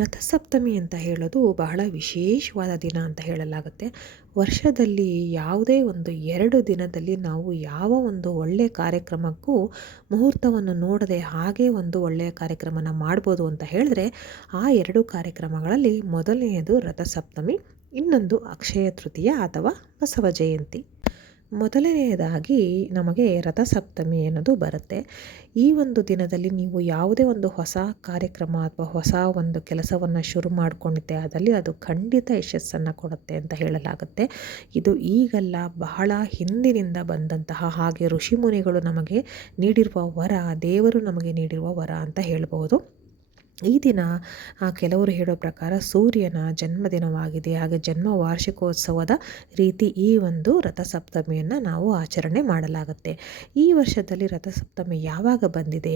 ರಥಸಪ್ತಮಿ ಅಂತ ಹೇಳೋದು ಬಹಳ ವಿಶೇಷವಾದ ದಿನ ಅಂತ ಹೇಳಲಾಗುತ್ತೆ. ವರ್ಷದಲ್ಲಿ ಯಾವುದೇ ಒಂದು 2 ದಿನದಲ್ಲಿ ನಾವು ಯಾವ ಒಂದು ಒಳ್ಳೆಯ ಕಾರ್ಯಕ್ರಮಕ್ಕೂ ಮುಹೂರ್ತವನ್ನು ನೋಡದೆ ಹಾಗೇ ಒಂದು ಒಳ್ಳೆಯ ಕಾರ್ಯಕ್ರಮನ ಮಾಡ್ಬೋದು ಅಂತ ಹೇಳಿದ್ರೆ, ಆ 2 ಕಾರ್ಯಕ್ರಮಗಳಲ್ಲಿ ಮೊದಲನೆಯದು ರಥಸಪ್ತಮಿ, ಇನ್ನೊಂದು ಅಕ್ಷಯ ತೃತೀಯ ಅಥವಾ ಬಸವ ಜಯಂತಿ. ಮೊದಲನೆಯದಾಗಿ ನಮಗೆ ರಥಸಪ್ತಮಿ ಅನ್ನೋದು ಬರುತ್ತೆ. ಈ ಒಂದು ದಿನದಲ್ಲಿ ನೀವು ಯಾವುದೇ ಒಂದು ಹೊಸ ಕಾರ್ಯಕ್ರಮ ಅಥವಾ ಹೊಸ ಒಂದು ಕೆಲಸವನ್ನು ಶುರು ಮಾಡಿಕೊಂಡಿದ್ದೆ ಆದಲ್ಲಿ ಅದು ಖಂಡಿತ ಯಶಸ್ಸನ್ನು ಕೊಡುತ್ತೆ ಅಂತ ಹೇಳಲಾಗುತ್ತೆ. ಇದು ಈಗಲ್ಲ, ಬಹಳ ಹಿಂದಿನಿಂದ ಬಂದಂತಹ, ಹಾಗೆ ಋಷಿಮುನಿಗಳು ನಮಗೆ ನೀಡಿರುವ ವರ, ದೇವರು ನಮಗೆ ನೀಡಿರುವ ವರ ಅಂತ ಹೇಳ್ಬೋದು. ಈ ದಿನ ಕೆಲವರು ಹೇಳೋ ಪ್ರಕಾರ ಸೂರ್ಯನ ಜನ್ಮದಿನವಾಗಿದೆ. ಹಾಗೆ ಜನ್ಮ ವಾರ್ಷಿಕೋತ್ಸವದ ರೀತಿ ಈ ಒಂದು ರಥಸಪ್ತಮಿಯನ್ನು ನಾವು ಆಚರಣೆ ಮಾಡಲಾಗುತ್ತೆ. ಈ ವರ್ಷದಲ್ಲಿ ರಥಸಪ್ತಮಿ ಯಾವಾಗ ಬಂದಿದೆ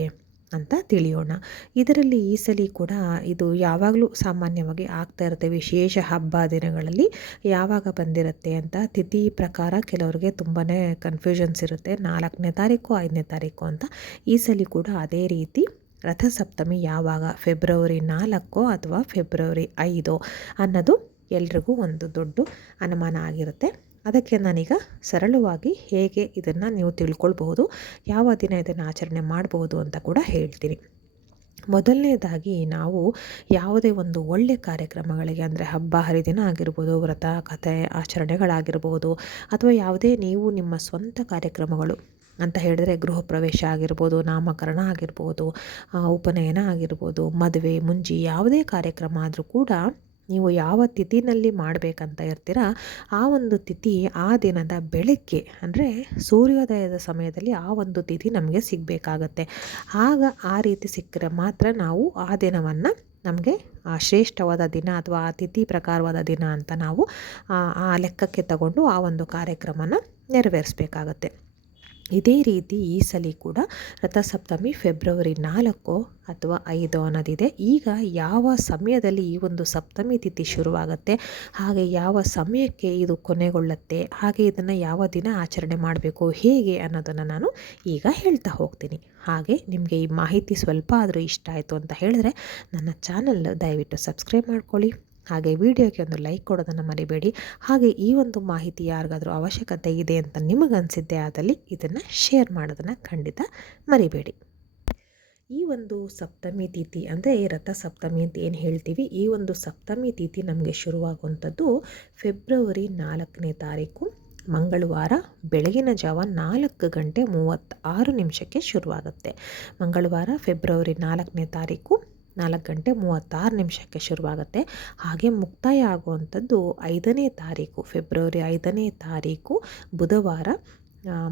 ಅಂತ ತಿಳಿಯೋಣ. ಇದರಲ್ಲಿ ಈ ಸಲ ಕೂಡ ಇದು ಯಾವಾಗಲೂ ಸಾಮಾನ್ಯವಾಗಿ ಆಗ್ತಾ ಇರುತ್ತೆ. ವಿಶೇಷ ಹಬ್ಬ ದಿನಗಳಲ್ಲಿ ಯಾವಾಗ ಬಂದಿರುತ್ತೆ ಅಂತ ತಿಥಿ ಪ್ರಕಾರ ಕೆಲವರಿಗೆ ತುಂಬಾ ಕನ್ಫ್ಯೂಷನ್ಸ್ ಇರುತ್ತೆ. 4ನೇ ತಾರೀಕು 5ನೇ ತಾರೀಕು ಅಂತ. ಈ ಸಲ ಕೂಡ ಅದೇ ರೀತಿ ರಥಸಪ್ತಮಿ ಯಾವಾಗ, ಫೆಬ್ರವರಿ 4 ಅಥವಾ ಫೆಬ್ರವರಿ 5 ಅನ್ನೋದು ಎಲ್ರಿಗೂ ಒಂದು ದೊಡ್ಡ ಅನುಮಾನ ಆಗಿರುತ್ತೆ. ಅದಕ್ಕೆ ನಾನೀಗ ಸರಳವಾಗಿ ಹೇಗೆ ಇದನ್ನು ನೀವು ತಿಳ್ಕೊಳ್ಬಹುದು, ಯಾವ ದಿನ ಇದನ್ನು ಆಚರಣೆ ಮಾಡಬಹುದು ಅಂತ ಕೂಡ ಹೇಳ್ತೀನಿ. ಮೊದಲನೇದಾಗಿ ನಾವು ಯಾವುದೇ ಒಂದು ಒಳ್ಳೆಯ ಕಾರ್ಯಕ್ರಮಗಳಿಗೆ, ಅಂದರೆ ಹಬ್ಬ ಹರಿದಿನ ಆಗಿರ್ಬೋದು, ವ್ರತ ಕಥೆ ಆಚರಣೆಗಳಾಗಿರ್ಬೋದು, ಅಥವಾ ಯಾವುದೇ ನೀವು ನಿಮ್ಮ ಸ್ವಂತ ಕಾರ್ಯಕ್ರಮಗಳು ಅಂತ ಹೇಳಿದ್ರೆ ಗೃಹ ಪ್ರವೇಶ ಆಗಿರ್ಬೋದು, ನಾಮಕರಣ ಆಗಿರ್ಬೋದು, ಉಪನಯನ ಆಗಿರ್ಬೋದು, ಮದುವೆ ಮುಂಜಿ ಯಾವುದೇ ಕಾರ್ಯಕ್ರಮ ಆದರೂ ಕೂಡ ನೀವು ಯಾವ ತಿಥಿನಲ್ಲಿ ಮಾಡಬೇಕಂತ ಇರ್ತೀರ ಆ ಒಂದು ತಿಥಿ ಆ ದಿನದ ಬೆಳಗ್ಗೆ, ಅಂದರೆ ಸೂರ್ಯೋದಯದ ಸಮಯದಲ್ಲಿ ಆ ಒಂದು ತಿಥಿ ನಮಗೆ ಸಿಗಬೇಕಾಗತ್ತೆ. ಆಗ ಆ ರೀತಿ ಸಿಕ್ಕರೆ ಮಾತ್ರ ನಾವು ಆ ದಿನವನ್ನು ನಮಗೆ ಶ್ರೇಷ್ಠವಾದ ದಿನ ಅಥವಾ ಆ ತಿಥಿ ಪ್ರಕಾರವಾದ ದಿನ ಅಂತ ನಾವು ಆ ಲೆಕ್ಕಕ್ಕೆ ತಗೊಂಡು ಆ ಒಂದು ಕಾರ್ಯಕ್ರಮನ ನೆರವೇರಿಸಬೇಕಾಗತ್ತೆ. ಇದೇ ರೀತಿ ಈ ಸಲ ಕೂಡ ರಥಸಪ್ತಮಿ ಫೆಬ್ರವರಿ 4 ಅಥವಾ 5 ಅನ್ನೋದಿದೆ. ಈಗ ಯಾವ ಸಮಯದಲ್ಲಿ ಈ ಒಂದು ಸಪ್ತಮಿ ತಿಥಿ ಶುರುವಾಗುತ್ತೆ, ಹಾಗೆ ಯಾವ ಸಮಯಕ್ಕೆ ಇದು ಕೊನೆಗೊಳ್ಳುತ್ತೆ, ಹಾಗೆ ಇದನ್ನು ಯಾವ ದಿನ ಆಚರಣೆ ಮಾಡಬೇಕು, ಹೇಗೆ ಅನ್ನೋದನ್ನು ನಾನು ಈಗ ಹೇಳ್ತಾ ಹೋಗ್ತೀನಿ. ಹಾಗೆ ನಿಮಗೆ ಈ ಮಾಹಿತಿ ಸ್ವಲ್ಪ ಆದರೂ ಇಷ್ಟ ಆಯಿತು ಅಂತ ಹೇಳಿದ್ರೆ ನನ್ನ ಚಾನಲ್ ದಯವಿಟ್ಟು ಸಬ್ಸ್ಕ್ರೈಬ್ ಮಾಡ್ಕೊಳ್ಳಿ. ಹಾಗೆ ವಿಡಿಯೋಗೆ ಒಂದು ಲೈಕ್ ಕೊಡೋದನ್ನು ಮರಿಬೇಡಿ. ಹಾಗೆ ಈ ಒಂದು ಮಾಹಿತಿ ಯಾರಿಗಾದರೂ ಅವಶ್ಯಕತೆ ಇದೆ ಅಂತ ನಿಮಗನ್ಸಿದ್ದೆ ಆದಲ್ಲಿ ಇದನ್ನು ಶೇರ್ ಮಾಡೋದನ್ನು ಖಂಡಿತ ಮರಿಬೇಡಿ. ಈ ಒಂದು ಸಪ್ತಮಿ ತಿಥಿ ಅಂದರೆ ರಥಸಪ್ತಮಿ ಅಂತ ಏನು ಹೇಳ್ತೀವಿ, ಈ ಒಂದು ಸಪ್ತಮಿ ತಿಥಿ ನಮಗೆ ಶುರುವಾಗುವಂಥದ್ದು ಫೆಬ್ರವರಿ 4ನೇ ತಾರೀಕು ಮಂಗಳವಾರ ಬೆಳಗಿನ ಜಾವ 4:36 ಶುರುವಾಗುತ್ತೆ. ಮಂಗಳವಾರ ಫೆಬ್ರವರಿ 4ನೇ ತಾರೀಕು 4:36 ಶುರುವಾಗುತ್ತೆ. ಹಾಗೆ ಮುಕ್ತಾಯ ಆಗುವಂಥದ್ದು 5ನೇ ತಾರೀಕು ಫೆಬ್ರವರಿ 5ನೇ ತಾರೀಕು ಬುಧವಾರ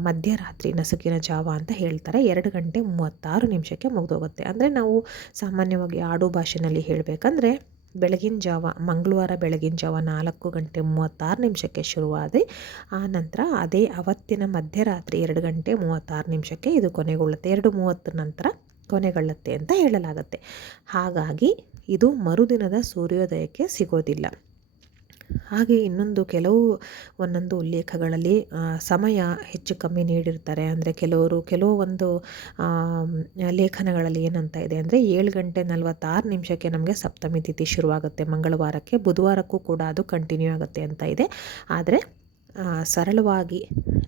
ಮಧ್ಯರಾತ್ರಿ ನಸುಕಿನ ಜಾವ ಅಂತ ಹೇಳ್ತಾರೆ, 2:36 ಮುಗಿದೋಗುತ್ತೆ. ಅಂದರೆ ನಾವು ಸಾಮಾನ್ಯವಾಗಿ ಆಡು ಭಾಷೆಯಲ್ಲಿ ಹೇಳಬೇಕಂದ್ರೆ ಬೆಳಗಿನ ಜಾವ, ಮಂಗಳವಾರ ಬೆಳಗಿನ ಜಾವ 4:36 ಶುರುವಾದ ಆ ನಂತರ ಅದೇ ಅವತ್ತಿನ ಮಧ್ಯರಾತ್ರಿ 2:36 ಇದು ಕೊನೆಗೊಳ್ಳುತ್ತೆ. 2:30 ನಂತರ ಕೊನೆಗೊಳ್ಳುತ್ತೆ ಅಂತ ಹೇಳಲಾಗುತ್ತೆ. ಹಾಗಾಗಿ ಇದು ಮರುದಿನದ ಸೂರ್ಯೋದಯಕ್ಕೆ ಸಿಗೋದಿಲ್ಲ. ಹಾಗೆ ಇನ್ನೊಂದು ಒಂದೊಂದು ಉಲ್ಲೇಖಗಳಲ್ಲಿ ಸಮಯ ಹೆಚ್ಚು ಕಮ್ಮಿ ನೀಡಿರ್ತಾರೆ. ಅಂದರೆ ಕೆಲವೊಂದು ಲೇಖನಗಳಲ್ಲಿ ಏನಂತ ಇದೆ ಅಂದರೆ 7:46 ನಮಗೆ ಸಪ್ತಮಿ ತಿಥಿ ಶುರುವಾಗುತ್ತೆ ಮಂಗಳವಾರಕ್ಕೆ. ಬುಧವಾರಕ್ಕೂ ಕೂಡ ಅದು ಕಂಟಿನ್ಯೂ ಆಗುತ್ತೆ ಅಂತ ಇದೆ. ಆದರೆ ಸರಳವಾಗಿ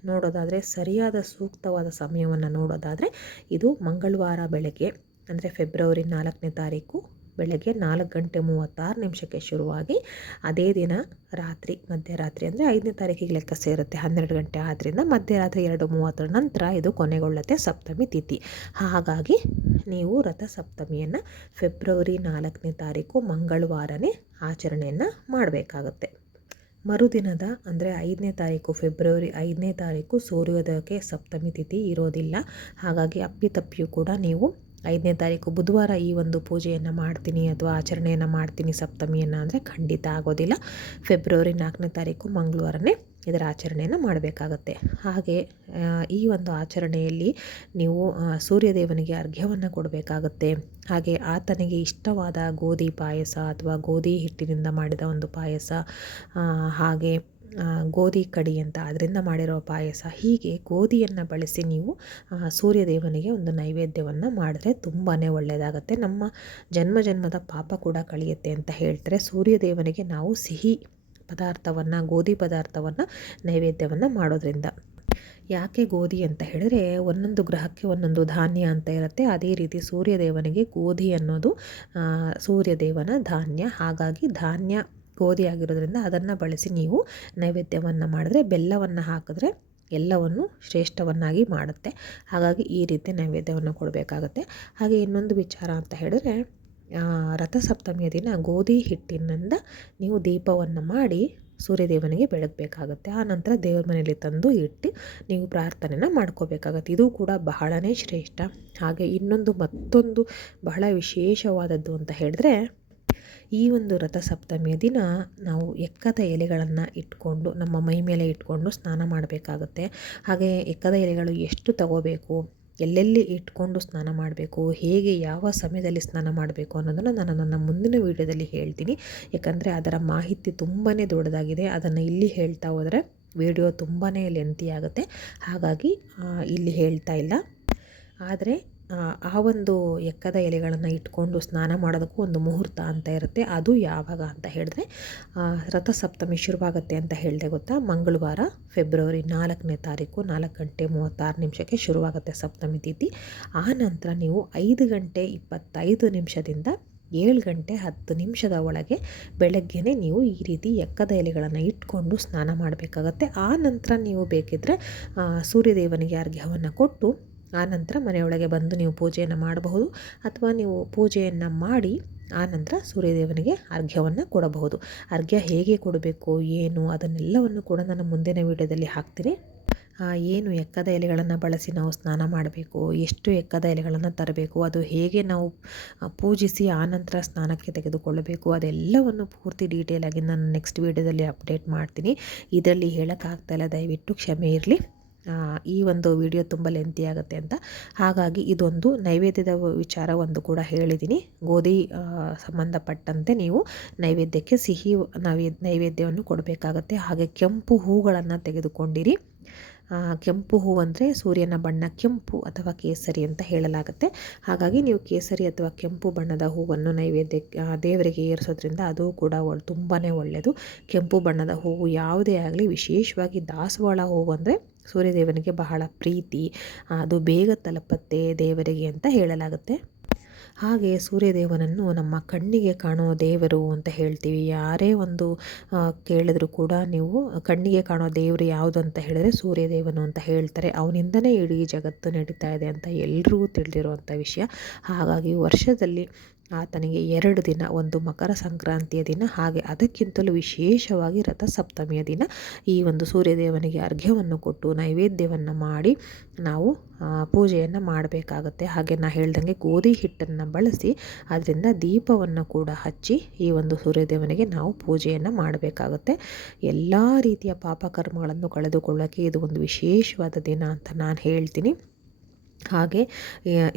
ನೋಡೋದಾದರೆ, ಸರಿಯಾದ ಸೂಕ್ತವಾದ ಸಮಯವನ್ನು ನೋಡೋದಾದರೆ ಇದು ಮಂಗಳವಾರ ಬೆಳಗ್ಗೆ, ಅಂದರೆ ಫೆಬ್ರವರಿ 4ನೇ ತಾರೀಕು ಬೆಳಗ್ಗೆ 4:36 ಶುರುವಾಗಿ ಅದೇ ದಿನ ರಾತ್ರಿ ಮಧ್ಯರಾತ್ರಿ, ಅಂದರೆ 5ನೇ ತಾರೀಕಿಗೆ ಲೆಕ್ಕ ಸೇರುತ್ತೆ, 12 ಗಂಟೆ ಆದ್ದರಿಂದ ಮಧ್ಯರಾತ್ರಿ 2:30 ನಂತರ ಇದು ಕೊನೆಗೊಳ್ಳುತ್ತೆ ಸಪ್ತಮಿ ತಿಥಿ. ಹಾಗಾಗಿ ನೀವು ರಥಸಪ್ತಮಿಯನ್ನು ಫೆಬ್ರವರಿ 4ನೇ ತಾರೀಕು ಮಂಗಳವಾರನೇ ಆಚರಣೆಯನ್ನು ಮಾಡಬೇಕಾಗತ್ತೆ. ಮರುದಿನದ ಅಂದರೆ 5ನೇ ತಾರೀಕು ಫೆಬ್ರವರಿ 5ನೇ ತಾರೀಕು ಸೂರ್ಯೋದಯಕ್ಕೆ ಸಪ್ತಮಿ ತಿಥಿ ಇರೋದಿಲ್ಲ. ಹಾಗಾಗಿ ಅಪ್ಪಿತಪ್ಪಿಯೂ ಕೂಡ ನೀವು 5ನೇ ತಾರೀಕು ಬುಧವಾರ ಈ ಒಂದು ಪೂಜೆಯನ್ನು ಮಾಡ್ತೀನಿ ಅಥವಾ ಆಚರಣೆಯನ್ನು ಮಾಡ್ತೀನಿ ಸಪ್ತಮಿಯನ್ನು ಅಂದರೆ ಖಂಡಿತ ಆಗೋದಿಲ್ಲ. ಫೆಬ್ರವರಿ 4ನೇ ತಾರೀಕು ಮಂಗಳವಾರನೇ ಇದರ ಆಚರಣೆಯನ್ನು ಮಾಡಬೇಕಾಗತ್ತೆ. ಹಾಗೆ ಈ ಒಂದು ಆಚರಣೆಯಲ್ಲಿ ನೀವು ಸೂರ್ಯದೇವನಿಗೆ ಅರ್ಘ್ಯವನ್ನು ಕೊಡಬೇಕಾಗತ್ತೆ. ಹಾಗೆ ಆತನಿಗೆ ಇಷ್ಟವಾದ ಗೋಧಿ ಪಾಯಸ ಅಥವಾ ಗೋಧಿ ಹಿಟ್ಟಿನಿಂದ ಮಾಡಿದ ಒಂದು ಪಾಯಸ, ಹಾಗೆ ಗೋಧಿ ಕಡಿ ಅಂತ ಅದರಿಂದ ಮಾಡಿರೋ ಪಾಯಸ. ಹೀಗೆ ಗೋಧಿಯನ್ನು ಬಳಸಿ ನೀವು ಸೂರ್ಯದೇವನಿಗೆ ಒಂದು ನೈವೇದ್ಯವನ್ನು ಮಾಡಿದ್ರೆ ತುಂಬಾ ಒಳ್ಳೆಯದಾಗತ್ತೆ. ನಮ್ಮ ಜನ್ಮ ಜನ್ಮದ ಪಾಪ ಕೂಡ ಕಳೆಯುತ್ತೆ ಅಂತ ಹೇಳ್ತಾರೆ. ಸೂರ್ಯದೇವನಿಗೆ ನಾವು ಸಿಹಿ ಪದಾರ್ಥವನ್ನು, ಗೋಧಿ ಪದಾರ್ಥವನ್ನು ನೈವೇದ್ಯವನ್ನು ಮಾಡೋದ್ರಿಂದ. ಯಾಕೆ ಗೋಧಿ ಅಂತ ಹೇಳಿದ್ರೆ, ಒಂದೊಂದು ಗ್ರಹಕ್ಕೆ ಒಂದೊಂದು ಧಾನ್ಯ ಅಂತ ಇರುತ್ತೆ. ಅದೇ ರೀತಿ ಸೂರ್ಯದೇವನಿಗೆ ಗೋಧಿ ಅನ್ನೋದು ಸೂರ್ಯದೇವನ ಧಾನ್ಯ. ಹಾಗಾಗಿ ಧಾನ್ಯ ಗೋಧಿ ಆಗಿರೋದ್ರಿಂದ ಅದನ್ನು ಬಳಸಿ ನೀವು ನೈವೇದ್ಯವನ್ನು ಮಾಡಿದ್ರೆ, ಬೆಲ್ಲವನ್ನು ಹಾಕಿದ್ರೆ ಎಲ್ಲವನ್ನು ಶ್ರೇಷ್ಠವನ್ನಾಗಿ ಮಾಡುತ್ತೆ. ಹಾಗಾಗಿ ಈ ರೀತಿ ನೈವೇದ್ಯವನ್ನು ಕೊಡಬೇಕಾಗತ್ತೆ. ಹಾಗೆ ಇನ್ನೊಂದು ವಿಚಾರ ಅಂತ ಹೇಳಿದ್ರೆ, ರಥಸಪ್ತಮಿಯ ದಿನ ಗೋಧಿ ಹಿಟ್ಟಿನಿಂದ ನೀವು ದೀಪವನ್ನು ಮಾಡಿ ಸೂರ್ಯದೇವನಿಗೆ ಬೆಳಗಬೇಕಾಗತ್ತೆ. ಆ ನಂತರ ದೇವ್ರ ಮನೆಯಲ್ಲಿ ತಂದು ಇಟ್ಟು ನೀವು ಪ್ರಾರ್ಥನೆನ ಮಾಡ್ಕೋಬೇಕಾಗತ್ತೆ. ಇದು ಕೂಡ ಬಹಳನೇ ಶ್ರೇಷ್ಠ. ಹಾಗೆ ಮತ್ತೊಂದು ಬಹಳ ವಿಶೇಷವಾದದ್ದು ಅಂತ ಹೇಳಿದ್ರೆ, ಈ ಒಂದು ರಥಸಪ್ತಮಿಯ ದಿನ ನಾವು ಎಕ್ಕದ ಎಲೆಗಳನ್ನು ಇಟ್ಕೊಂಡು ನಮ್ಮ ಮೈ ಮೇಲೆ ಇಟ್ಕೊಂಡು ಸ್ನಾನ ಮಾಡಬೇಕಾಗುತ್ತೆ. ಹಾಗೆ ಎಕ್ಕದ ಎಲೆಗಳು ಎಷ್ಟು ತಗೋಬೇಕು, ಎಲ್ಲೆಲ್ಲಿ ಇಟ್ಕೊಂಡು ಸ್ನಾನ ಮಾಡಬೇಕು, ಹೇಗೆ ಯಾವ ಸಮಯದಲ್ಲಿ ಸ್ನಾನ ಮಾಡಬೇಕು ಅನ್ನೋದನ್ನು ನಾನು ನನ್ನ ಮುಂದಿನ ವೀಡಿಯೋದಲ್ಲಿ ಹೇಳ್ತೀನಿ. ಯಾಕಂದರೆ ಅದರ ಮಾಹಿತಿ ತುಂಬಾ ದೊಡ್ಡದಾಗಿದೆ. ಅದನ್ನು ಇಲ್ಲಿ ಹೇಳ್ತಾ ಹೋದರೆ ವಿಡಿಯೋ ತುಂಬಾ ಲೆಂತಿ ಆಗುತ್ತೆ. ಹಾಗಾಗಿ ಇಲ್ಲಿ ಹೇಳ್ತಾ ಇಲ್ಲ. ಆದರೆ ಆ ಒಂದು ಎಕ್ಕದ ಎಲೆಗಳನ್ನು ಇಟ್ಕೊಂಡು ಸ್ನಾನ ಮಾಡೋದಕ್ಕೂ ಒಂದು ಮುಹೂರ್ತ ಅಂತ ಇರುತ್ತೆ. ಅದು ಯಾವಾಗ ಅಂತ ಹೇಳಿದ್ರೆ, ರಥಸಪ್ತಮಿ ಶುರುವಾಗುತ್ತೆ ಅಂತ ಹೇಳಿದೆ ಗೊತ್ತಾ, ಮಂಗಳವಾರ ಫೆಬ್ರವರಿ 4ನೇ ತಾರೀಕು 4:36 ಶುರುವಾಗುತ್ತೆ ಸಪ್ತಮಿ ತಿಥಿ. ಆ ನಂತರ ನೀವು 5:25 7:10 ಒಳಗೆ ಬೆಳಗ್ಗೆನೇ ನೀವು ಈ ರೀತಿ ಎಕ್ಕದ ಎಲೆಗಳನ್ನು ಇಟ್ಕೊಂಡು ಸ್ನಾನ ಮಾಡಬೇಕಾಗತ್ತೆ. ಆ ನಂತರ ನೀವು ಬೇಕಿದ್ದರೆ ಸೂರ್ಯದೇವನಿಗೆ ಅರ್ಘ್ಯವನ್ನು ಕೊಟ್ಟು ಆ ನಂತರ ಮನೆಯೊಳಗೆ ಬಂದು ನೀವು ಪೂಜೆಯನ್ನು ಮಾಡಬಹುದು. ಅಥವಾ ನೀವು ಪೂಜೆಯನ್ನು ಮಾಡಿ ಆ ನಂತರ ಸೂರ್ಯದೇವನಿಗೆ ಅರ್ಘ್ಯವನ್ನು ಕೊಡಬಹುದು. ಅರ್ಘ್ಯ ಹೇಗೆ ಕೊಡಬೇಕು ಏನು ಅದನ್ನೆಲ್ಲವನ್ನು ಕೂಡ ನಾನು ಮುಂದಿನ ವಿಡಿಯೋದಲ್ಲಿ ಹಾಕ್ತೀನಿ. ಏನು ಎಕ್ಕದ ಎಲೆಗಳನ್ನು ಬಳಸಿ ನಾವು ಸ್ನಾನ ಮಾಡಬೇಕು, ಎಷ್ಟು ಎಕ್ಕದ ಎಲೆಗಳನ್ನು ತರಬೇಕು, ಅದು ಹೇಗೆ ನಾವು ಪೂಜಿಸಿ ಆ ನಂತರ ಸ್ನಾನಕ್ಕೆ ತೆಗೆದುಕೊಳ್ಳಬೇಕು, ಅದೆಲ್ಲವನ್ನು ಪೂರ್ತಿ ಡೀಟೇಲಾಗಿ ನಾನು ನೆಕ್ಸ್ಟ್ ವಿಡಿಯೋದಲ್ಲಿ ಅಪ್ಡೇಟ್ ಮಾಡ್ತೀನಿ. ಇದರಲ್ಲಿ ಹೇಳೋಕ್ಕಾಗ್ತಾಯಿಲ್ಲ, ದಯವಿಟ್ಟು ಕ್ಷಮೆ ಇರಲಿ. ಈ ಒಂದು ವಿಡಿಯೋ ತುಂಬ ಲೆಂತಿ ಆಗುತ್ತೆ ಅಂತ. ಹಾಗಾಗಿ ಇದೊಂದು ನೈವೇದ್ಯದ ವಿಚಾರ ಒಂದು ಕೂಡ ಹೇಳಿದ್ದೀನಿ. ಗೋಧಿ ಸಂಬಂಧಪಟ್ಟಂತೆ ನೀವು ನೈವೇದ್ಯಕ್ಕೆ ಸಿಹಿ ನೈವೇದ್ಯವನ್ನು ಕೊಡಬೇಕಾಗತ್ತೆ. ಹಾಗೆ ಕೆಂಪು ಹೂಗಳನ್ನು ತೆಗೆದುಕೊಂಡಿರಿ. ಕೆಂಪು ಹೂ ಅಂದರೆ ಸೂರ್ಯನ ಬಣ್ಣ ಕೆಂಪು ಅಥವಾ ಕೇಸರಿ ಅಂತ ಹೇಳಲಾಗುತ್ತೆ. ಹಾಗಾಗಿ ನೀವು ಕೇಸರಿ ಅಥವಾ ಕೆಂಪು ಬಣ್ಣದ ಹೂವನ್ನು ನೈವೇದ್ಯಕ್ಕೆ ದೇವರಿಗೆ ಏರಿಸೋದ್ರಿಂದ ಅದು ಕೂಡ ತುಂಬಾ ಒಳ್ಳೆಯದು. ಕೆಂಪು ಬಣ್ಣದ ಹೂವು ಯಾವುದೇ ಆಗಲಿ, ವಿಶೇಷವಾಗಿ ದಾಸವಾಳ ಹೂವು ಅಂದರೆ ಸೂರ್ಯದೇವನಿಗೆ ಬಹಳ ಪ್ರೀತಿ, ಅದು ಬೇಗ ತಲುಪತ್ತೆ ದೇವರಿಗೆ ಅಂತ ಹೇಳಲಾಗುತ್ತೆ. ಹಾಗೆ ಸೂರ್ಯದೇವನನ್ನು ನಮ್ಮ ಕಣ್ಣಿಗೆ ಕಾಣೋ ದೇವರು ಅಂತ ಹೇಳ್ತೀವಿ. ಯಾರೇ ಒಂದು ಕೇಳಿದ್ರು ಕೂಡ ನೀವು ಕಣ್ಣಿಗೆ ಕಾಣೋ ದೇವರು ಯಾವುದು ಅಂತ ಹೇಳಿದ್ರೆ ಸೂರ್ಯದೇವನು ಅಂತ ಹೇಳ್ತಾರೆ. ಅವನಿಂದನೇ ಇಡೀ ಜಗತ್ತು ನಡೀತಾ ಇದೆ ಅಂತ ಎಲ್ರಿಗೂ ತಿಳಿದಿರುವಂಥ ವಿಷಯ. ಹಾಗಾಗಿ ವರ್ಷದಲ್ಲಿ ಆತನಿಗೆ 2 ದಿನ, ಒಂದು ಮಕರ ಸಂಕ್ರಾಂತಿಯ ದಿನ, ಹಾಗೆ ಅದಕ್ಕಿಂತಲೂ ವಿಶೇಷವಾಗಿ ರಥಸಪ್ತಮಿಯ ದಿನ ಈ ಒಂದು ಸೂರ್ಯದೇವನಿಗೆ ಅರ್ಘ್ಯವನ್ನು ಕೊಟ್ಟು ನೈವೇದ್ಯವನ್ನು ಮಾಡಿ ನಾವು ಪೂಜೆಯನ್ನು ಮಾಡಬೇಕಾಗತ್ತೆ. ಹಾಗೆ ನಾನು ಹೇಳ್ದಂಗೆ ಗೋಧಿ ಹಿಟ್ಟನ್ನು ಬಳಸಿ ಅದರಿಂದ ದೀಪವನ್ನು ಕೂಡ ಹಚ್ಚಿ ಈ ಒಂದು ಸೂರ್ಯದೇವನಿಗೆ ನಾವು ಪೂಜೆಯನ್ನು ಮಾಡಬೇಕಾಗುತ್ತೆ. ಎಲ್ಲ ರೀತಿಯ ಪಾಪಕರ್ಮಗಳನ್ನು ಕಳೆದುಕೊಳ್ಳೋಕ್ಕೆ ಇದು ಒಂದು ವಿಶೇಷವಾದ ದಿನ ಅಂತ ನಾನು ಹೇಳ್ತೀನಿ. ಹಾಗೆ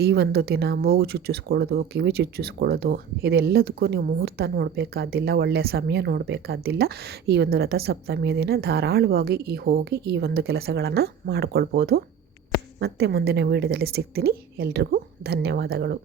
ಈ ಒಂದು ದಿನ ಮೂಗು ಚುಚ್ಚಿಸ್ಕೊಳ್ಳೋದು, ಕಿವಿ ಚುಚ್ಚಿಸ್ಕೊಳ್ಳೋದು, ಇದೆಲ್ಲದಕ್ಕೂ ನೀವು ಮುಹೂರ್ತ ನೋಡಬೇಕಾದಿಲ್ಲ, ಒಳ್ಳೆಯ ಸಮಯ ನೋಡಬೇಕಾದಿಲ್ಲ. ಈ ಒಂದು ರಥಸಪ್ತಮಿಯ ದಿನ ಧಾರಾಳವಾಗಿ ಹೋಗಿ ಈ ಒಂದು ಕೆಲಸಗಳನ್ನು ಮಾಡ್ಕೊಳ್ಬೋದು. ಮತ್ತೆ ಮುಂದಿನ ವಿಡಿಯೋದಲ್ಲಿ ಸಿಗ್ತೀನಿ. ಎಲ್ರಿಗೂ ಧನ್ಯವಾದಗಳು.